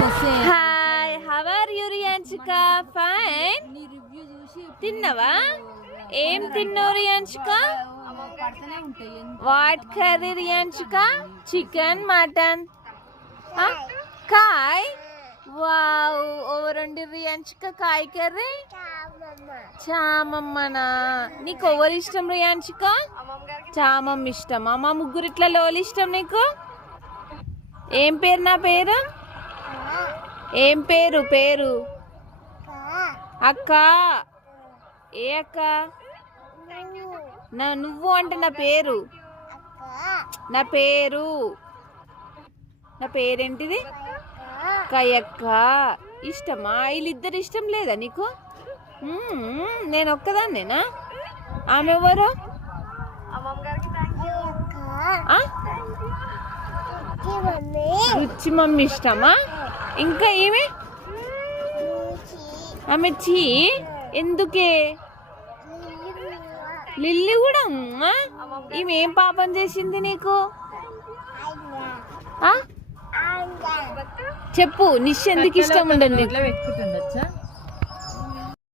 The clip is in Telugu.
Hi, how are you Riyanshika? Fine. తిన్నావా? ఏం తిన్నావు Riyanshika? What curry Riyanshika? Chicken, mutton, కాయ్. వావ్, ఎవరండి రియాన్షిక కాయ్ కర్రీ? చామమ్మనా? నీకు ఎవరు ఇష్టం రియాన్షిక? చామమ్మ ఇష్టమా? మా ముగ్గురిట్లలో ఎవరు ఇష్టం నీకు? ఏం పేరు? నా పేరు ఏం పేరు? పేరు అక్క. ఏ అక్క? నువ్వు అంటే నా పేరు. నా పేరేంటిది? కయక్క. ఇష్టమా? వీళ్ళిద్దరు ఇష్టం లేదా నీకు? నేను ఒక్కదాన్నేనా? ఆమె ఎవరు? రుచి మమ్మీ ఇష్టమా? ఇంకా ఏమి? ఆమె చీ. ఎందుకే? లిల్లీ కూడా? ఈమె ఏం పాపం చేసింది నీకు? చెప్పు. నిష్ ఎందుకు ఇష్టం ఉండదు నీకు?